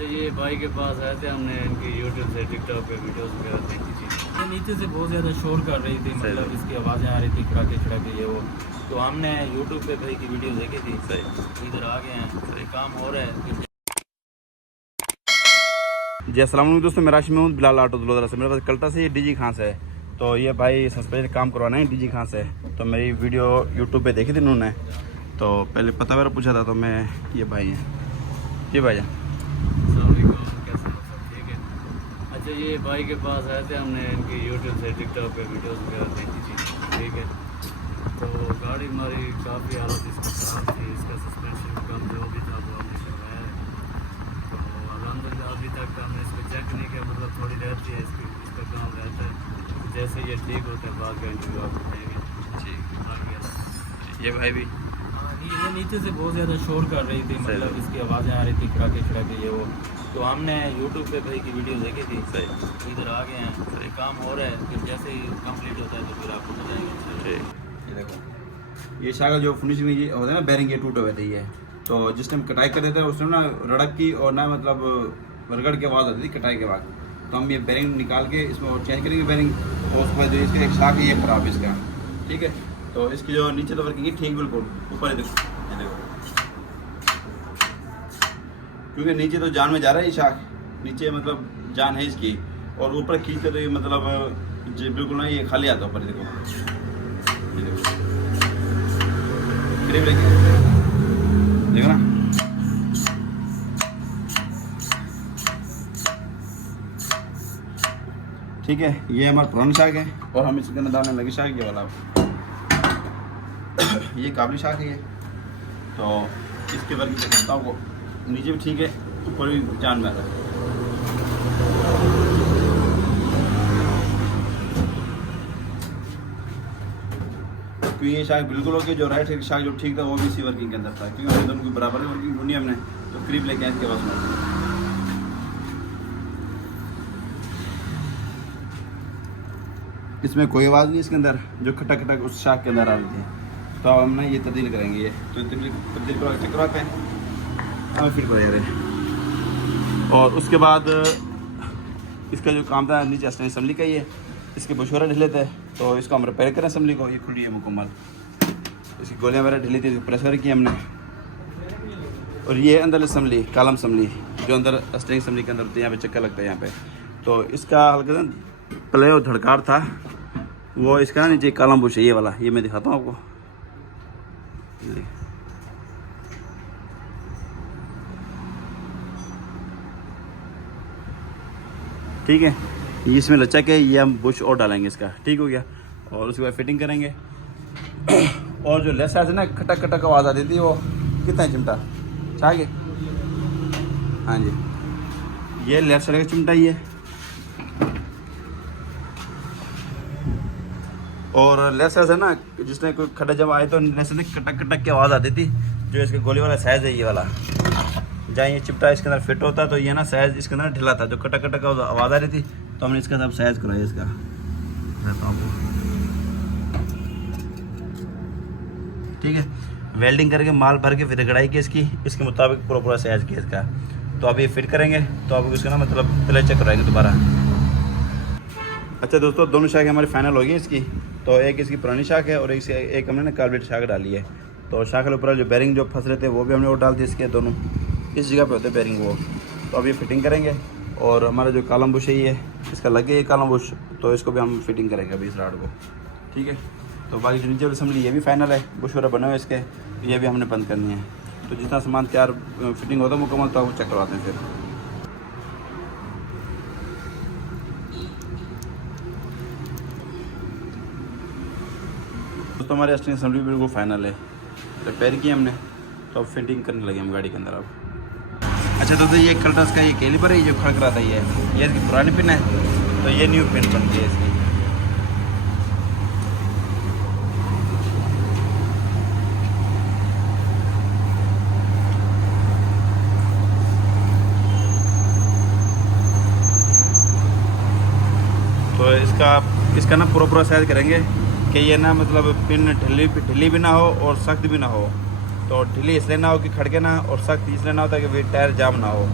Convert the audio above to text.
अच्छा, ये भाई के पास आए थे, हमने इनकी यूट्यूब से टिकटॉक पे वीडियोस वगैरह देखी थी। ये नीचे से बहुत ज़्यादा शोर कर रही थी, मतलब इसकी आवाज़ें आ रही थी खड़ाके खड़ाके ये वो। तो हमने यूट्यूब पे भाई की वीडियो देखी थी। सही, इधर आ गए हैं, सही काम हो रहा है। जी अस्सलाम वालेकुम दोस्तों, मैं राशि में हूँ बिलाल ऑटो दुलोदरा से। मेरे पास कल्टा से ये डीजी खां से है। तो ये भाई सस्पेंशन काम करवाना है डीजी खां से। तो मेरी वीडियो यूट्यूब पे देखी थी उन्होंने, तो पहले पता वगैरह पूछा था। तो मैं ये भाई हैं जी भाई जान। कैसे हो, सब ठीक है? अच्छा, ये भाई के पास आए थे, हमने इनकी यूट्यूब से टिकटॉक पे वीडियोस वगैरह देखी थी। ठीक है, तो गाड़ी हमारी काफ़ी हालत इसकी ख़राब थी, इसका सस्पेंशन कम जो भी था वो हमने करवाया है। तो अलहमदिल्ला अभी तक हमने इसको चेक नहीं किया, मतलब थोड़ी रहती है इसका काम रहता है। जैसे ये ठीक होता है बाद का इंटरव्यू आपको देंगे। ठीक, ये भाई भी ये नीचे से बहुत ज़्यादा शोर कर रही थी, मतलब इसकी आवाज़ें आ रही थी खड़ाके खड़ाके ये वो। तो हमने यूट्यूब पे भाई की वीडियो देखी थी। सही, इधर आ गए हैं, सही काम हो रहा है। फिर जैसे ही कंप्लीट होता है तो फिर आपको बताएंगे। ठीक, ये देखो ये शाखा जो फिनिशिंग ये होता है ना, बैरिंग ये टूटे हुए थे ये। तो जिस टाइम कटाई कर देते हैं उस टाइम ना रड़क की और ना मतलब रगड़ की आवाज़ आती थी कटाई के बाद। तो हम ये बैरिंग निकाल के इसमें और चेंज करेंगे बैरिंग। और उसके बाद जो इसकी एक शाख है ये खराब है इसका। ठीक है, तो इसकी जो नीचे तो वर्किंग है ठीक बिल्कुल ऊपर है, देखो ये देखो, क्योंकि नीचे तो जान में जा रहा है ये शाख, नीचे मतलब जान है इसकी। और ऊपर खींच के तो ये मतलब बिल्कुल ना ये खाली आता है ऊपर। देखो ये देखो करीब लेके देखो ना। ठीक है, ये हमारा पुरानी शाख है और हम इसके अंदर डालने लगे शाख ये वाला। ये काबली शाख है ये। तो इसके वर्ग करता हूँ नीचे भी ठीक है, ऊपर भी जान में आता है। क्योंकि ये शाख बिल्कुल हो गया, जो राइट है शाख जो ठीक था वो भी इसी वर्किंग के अंदर था। क्योंकि हमने दोनों की बराबर वर्किंग ढूंढी हमने, तो करीब लेके आए इसके पास में। इसमें कोई आवाज़ नहीं इसके अंदर, जो खटक खटक उस शाख के अंदर आ रही थी। तो अब हम ना ये तब्दील करेंगे, ये तो तब्दील करा चेक करवाते हैं, हमें फिट कराया रहे। और उसके बाद इसका जो काम था नीचे असम्बली का ही है, इसके बुशोरा ढीले थे तो इसको हम रिपेयर करें असम्बली को। ये खुली है मुकम्मल, इसकी गोलियाँ वगैरह ढीली थी, प्रेस वगैरह की हमने। और ये अंदर असम्बली कालम असम्बली जो अंदर स्टेरिंग असम्बली के अंदर होती है, यहाँ पे चक्कर लगता है यहाँ पे। तो इसका हल्का प्ले और धड़कार था वो, इसका ना नीचे कालम बुश है ये वाला, ये मैं दिखाता हूँ आपको। ठीक है, ये इसमें लचक है, ये हम बुश और डालेंगे इसका। ठीक हो गया, और उसके बाद फिटिंग करेंगे। और जो लेफ्ट साइड से ना खटक खटक आवाज़ आती थी वो कितना है चिमटा चाह के। हाँ जी, ये लेफ्ट साइड का चिमटा ही है। और लेफ्ट साइड से ना जिसने कोई खड्डा जब आए तो लेफ्ट साइड से कटक कटक की आवाज़ आती थी। जो इसके गोली वाला साइज़ है ये वाला, जहाँ ये चिपटा इसके अंदर फिट होता तो ये ना साइज़ इसके अंदर ढिला था, जो कटक कटक आवाज़ आ रही थी। तो हमने इसका सब साइज़ कराया इसका, रहता हूँ। ठीक है, वेल्डिंग करके माल भर के फिर रगड़ाई की इसके मुताबिक पूरा साइज़ किया इसका। तो अभी फिट करेंगे तो अब इसका ना मतलब पहले चेक कराएंगे दोबारा। अच्छा दोस्तों, दोनों शाख हमारी फाइनल हो गई इसकी। तो एक इसकी पुरानी शाख है और एक हमने ना कार्बेट शाख डाली है। तो शाख के ऊपर जो बैरिंग जो फंस रहे थे वो भी हमने वो डाल दी इसके, दोनों इस जगह पे होते हैं बैरिंग वो। तो अभी फिटिंग करेंगे। और हमारा जो कालम बुश है ये इसका लगे ये कालम बुश, तो इसको भी हम फिटिंग करेंगे अभी इस राड को। ठीक है, तो बाकी जो नीचे वाली असम्बली ये भी फाइनल है, बुश वगैरह बने हुए इसके, ये भी हमने बंद करनी है। तो जितना सामान तैयार फिटिंग होता है मुकम्मल तो वो चेक करवाते हैं फिर। तो हमारी स्टेरिंग असम्बली बिल्कुल फाइनल है, रिपेयर की हमने। तो अब फिटिंग करने लगे हम गाड़ी के अंदर अब। अच्छा तो ये कल्टस का ये कैलिपर है, ये जो खड़क रहा था ये इसकी पुरानी पिन है। तो ये न्यू पिन बन गई है इसकी। तो इसका ना पूरा साइज करेंगे कि ये ना मतलब पिन ढीली भी ना हो और सख्त भी ना हो। तो ढीली इसलिए ना हो कि खड़के ना, और सख्त इसलिए ना हो ताकि टायर जाम ना हो।